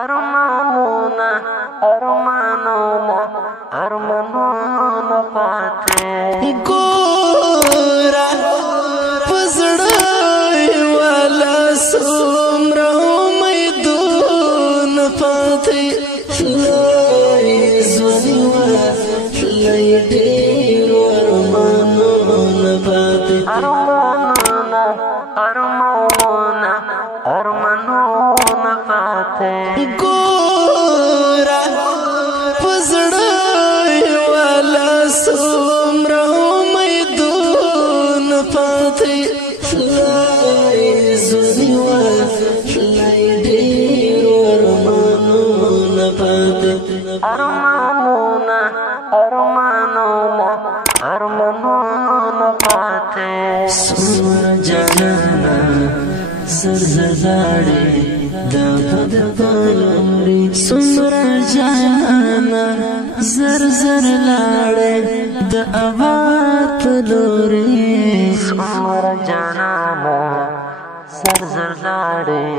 ارمانونه ارمانونه ارمانونه پاتې ګوره پزړه والا څومره امیدونه پاتې لای ځواني وه لای ډېرو ارمانونه پاتې ارمانونه ارمانونه ارمانونه پاتې ګوره پزړه والا څومره امیدونه پاتې لای ځواني وه لای ډېرو ارمانونه پاتې ارمانونه ارمانونه ارمانونه پاتې څومره جانانه زرزلاړې د بد بالوري څومره جانانه زرزلاړې د آباد په لوري څومره جانانه زرزلاړې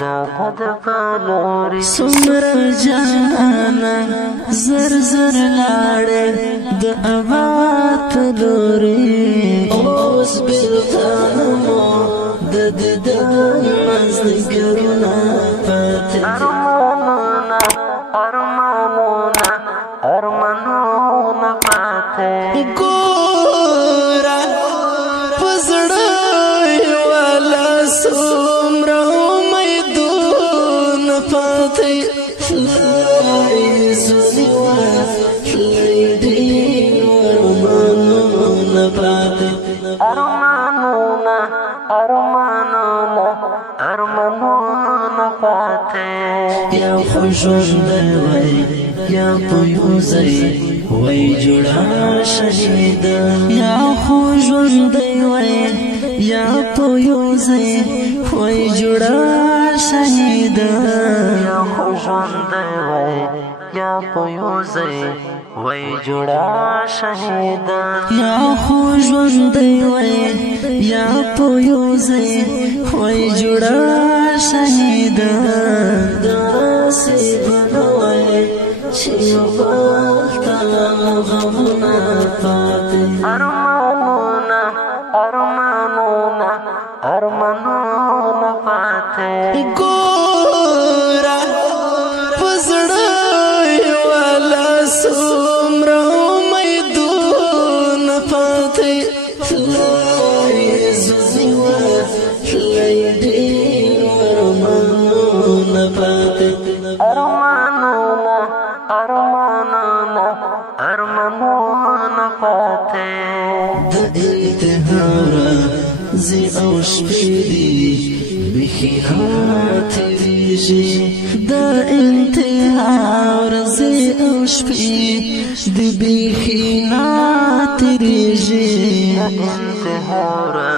د بد په لوري څومره جانانه زرزلاړې د آباد په لوري اوس بېلتانه د دیدن مازدیګرونه پاتې ارمانونه ارمانونه ارمانونه پاتې ګوره پزړه والا څومره امیدونه پاتې لای ځواني وه لای ډېرو ارمانونه پاتې ارمانونه ارمانونه ارمانونه پاتې یا خو ژوندی وی یا په یو ځای وی جوړه شهیده یا خو ژوندی وی یا په یو ځای وی جوړه شهیده یا خو ژوندی وی یا په یو ځای وی جوړه شهیده یا خو ژوندی وی یا په یو ځای وی جوړه شهیده داسې به نه وی چې یو بل ته غمونه پاتې ارمانونه ارمانونه ارمانونه پاتې ګوره پزړه والا څومره امیدونه پاتې لای ځواني وه لای ډېرو ارمانونه پاتې ارمانونه ارمانونه ارمانونه پاتې د انتهاره زی او شپې دي بیخي تېرېږي د انتهار زی او شپې دي بیخي تېرېږي انتهاره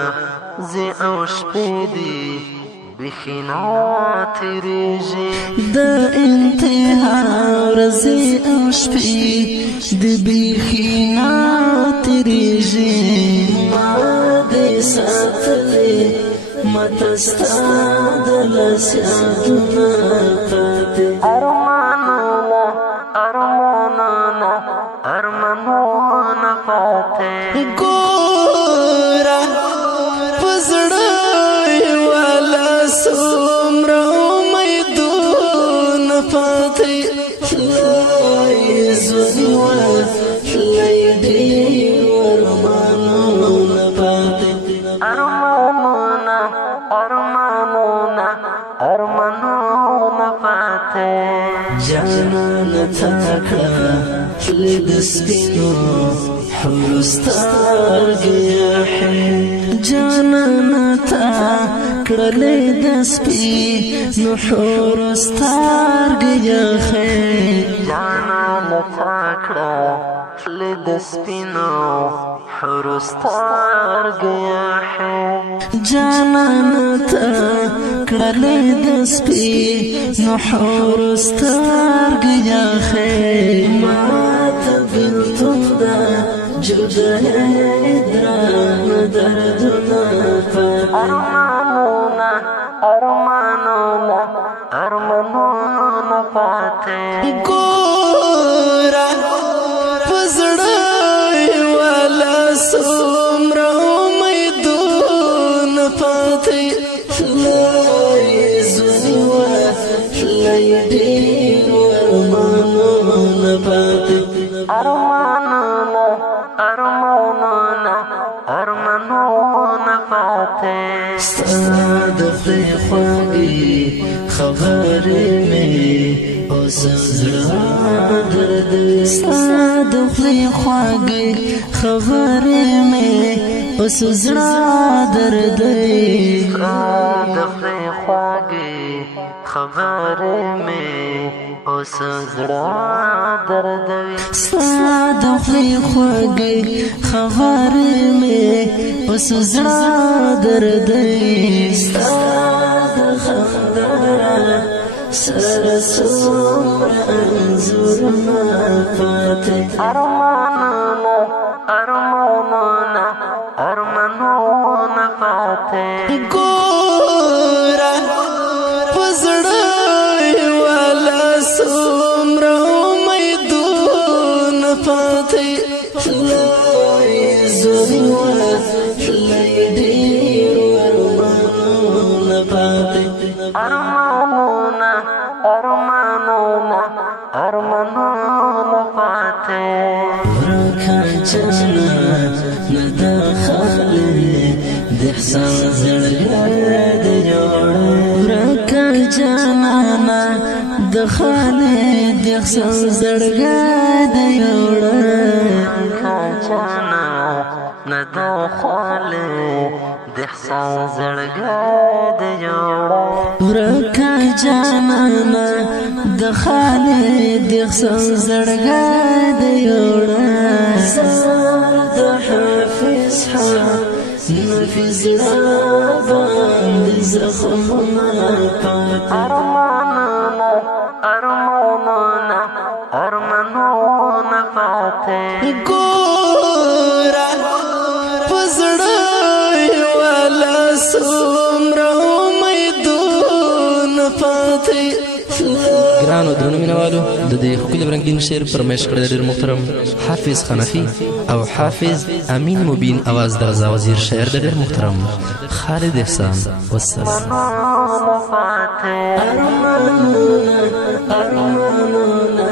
زی او شپې دي بیخي تېرېږي د انتهار زی او شپې دي بیخي تېرېږي ما دې ساتلې ماته ستا د لاس یادونه پاتې ارمانونه ارمانونه ارمانونه پاتې ګوره پزړه والا څومره امیدونه پاتې لای ځواني وه لای ډېرو ارمانونه پاتې ارمانونه ارمانونه ارمانونه پاتې جانانه تا کړه تلې د سپینو حورو سترګې یاحې جانانه تا کړلې د سپینو حورو سترګې یاحې جانانه تا کړه تلې د سپینو حورو سترګې یاحې جانانه تا کړلې د سپینو حورو سترګې یاحې ما ته بېلتون ده جدایي درانه دردونه پاتې ارمانونه ارمانونه ارمانونه پاتے گورا پزڑائی والا سمرا امیدون پاتے فلائی زنیوا فلائی دیر ورمانون پاتے ارمانونا ارمانونا ارمانونا پاتے صادقی خواهی خبری می زړه درد صادقی خواهی خبری می زړه درد صادقی خواهی خبری می زړه درد صادقی خواهی خبری می زړه درد سرسوم انظرنا فاتح ارمانونا ارمانونا ارمانونا فاتح گورا پزڑائی والا سمرا امیدون فاتح فلائی زنیوا فلائی دیر ورمانون فاتح ارمانونا ارمانونا ارمانونا فاتح ورکا جانا ندا خالی دحسان زرگاد جوڑا ورکا جانا دخالی دحسان زرگاد جوڑا ورکا جانا ندا خالی دحسان زرگاد جوڑا ورکا جانا دخالی دحسان زرگاد جوڑا زرد حافظ نفذ رابان زخمنا پاک ارمانونا ارمانونا ارمانونا فاتح گورا پزڑائی والا سمرا امیدون فاتح ګرانو درنو مینوالو د دې ښکلي رنګین شعر فرمایش کړی ډېر محترم حافظ حنفي او حافظ امین مبین اواز د رضا وزیر شاعر د ډېر محترم خالد احسان والسلام فاتح ارمانونا ارمانونا